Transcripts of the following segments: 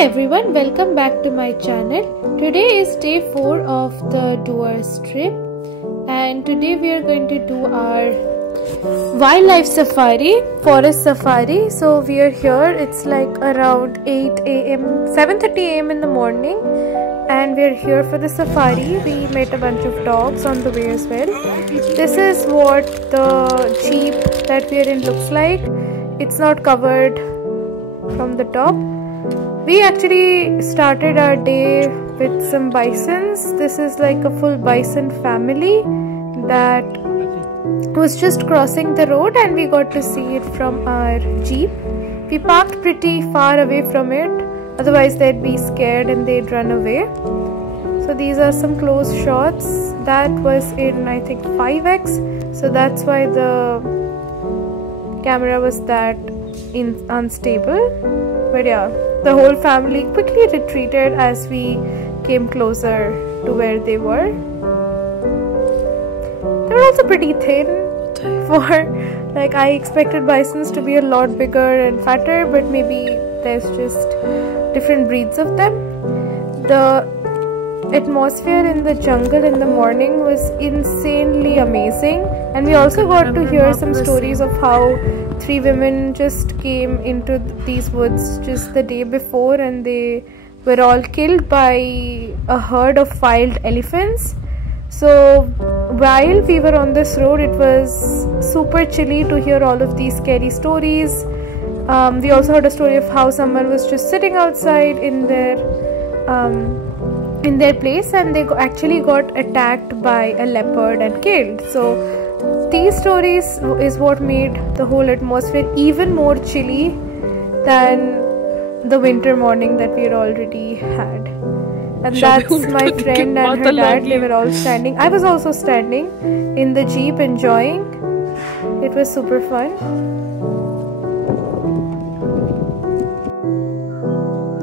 everyone, welcome back to my channel. Today is day 4 of the Duars trip, and today we are going to do our wildlife safari, forest safari. So we are here, it's like around 8 a.m, 7:30 a.m. in the morning, and we are here for the safari. We met a bunch of dogs on the way as well. This is what the jeep that we are in looks like. It's not covered from the top. We actually started our day with some bisons. This is like a full bison family that was just crossing the road, and we got to see it from our jeep. We parked pretty far away from it, otherwise they'd be scared and they'd run away. So these are some close shots. That was in, I think, 5x, so that's why the camera was that unstable. But yeah, the whole family quickly retreated as we came closer to where they were. They were also pretty thin for, like, I expected bisons to be a lot bigger and fatter, but maybe there's just different breeds of them. The atmosphere in the jungle in the morning was insanely amazing, and we also got to hear some stories of how 3 women just came into these woods just the day before, and they were all killed by a herd of wild elephants. So while we were on this road, it was super chilly to hear all of these scary stories. We also heard a story of how someone was just sitting outside in their place, and they actually got attacked by a leopard and killed. So these stories is what made the whole atmosphere even more chilly than the winter morning that we had already had. And that's my friend and her dad. They were all standing. I was also standing in the jeep enjoying. It was super fun.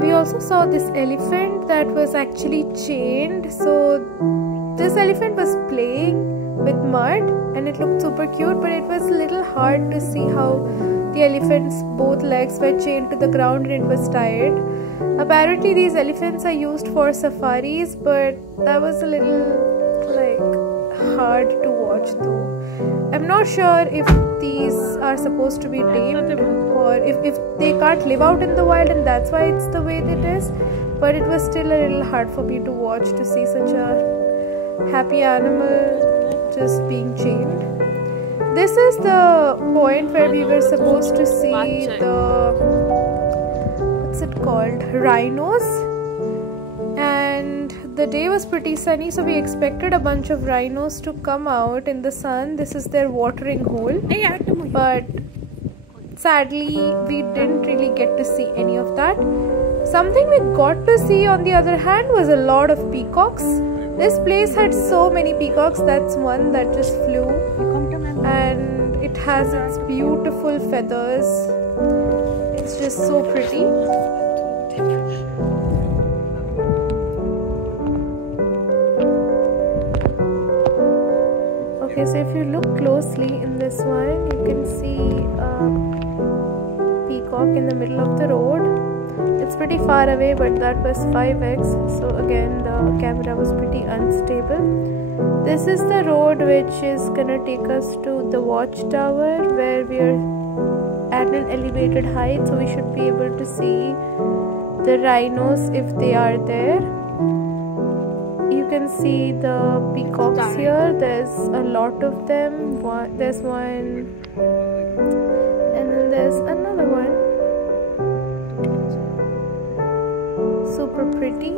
We also saw this elephant that was actually chained. So this elephant was playing with mud and it looked super cute, but it was a little hard to see how the elephant's both legs were chained to the ground and it was tired. Apparently these elephants are used for safaris, but that was a little like hard to watch though. I'm not sure if these are supposed to be tamed or if they can't live out in the wild and that's why it's the way it is, but it was still a little hard for me to watch, to see such a happy animal just being chained. This is the point where we were supposed to see the, what's it called, rhinos, and the day was pretty sunny, so we expected a bunch of rhinos to come out in the sun. This is their watering hole, but sadly we didn't really get to see any of that. Something we got to see on the other hand was a lot of peacocks. This place had so many peacocks. That's one that just flew, and it has its beautiful feathers. It's just so pretty. Okay, so if you look closely in this one, you can see a peacock in the middle of the road. It's pretty far away, but that was 5x, so again the camera was pretty unstable. This is the road which is gonna take us to the watchtower, where we are at an elevated height, so we should be able to see the rhinos if they are there. You can see the peacocks here. There's a lot of them. There's one, and then there's another one. Super pretty.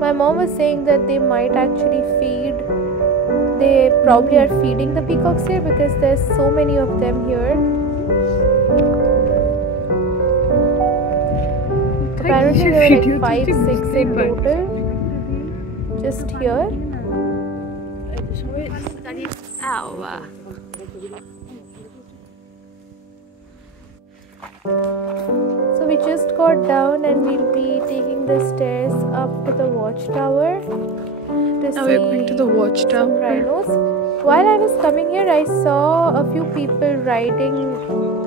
My mom was saying that they might actually feed, they probably are feeding the peacocks here because there's so many of them here. Apparently there were like 5, 6 in total just here. Ow. So we just got down and we'll be taking the stairs up to the watchtower to see we're going to the watchtower. some rhinos. While I was coming here, I saw a few people riding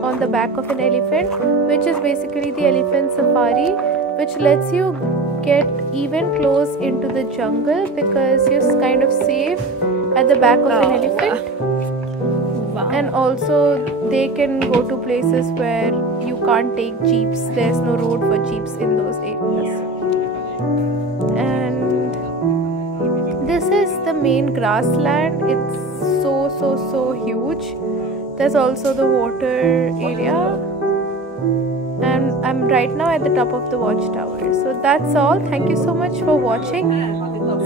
on the back of an elephant, which is basically the elephant safari, which lets you get even close into the jungle because you're kind of safe at the back of an elephant. Wow. And also they can go to places where you can't take jeeps. There's no road for jeeps in those areas. And this is the main grassland. It's so huge. There's also the water area, and I'm right now at the top of the watchtower. So that's all. Thank you so much for watching.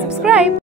Subscribe.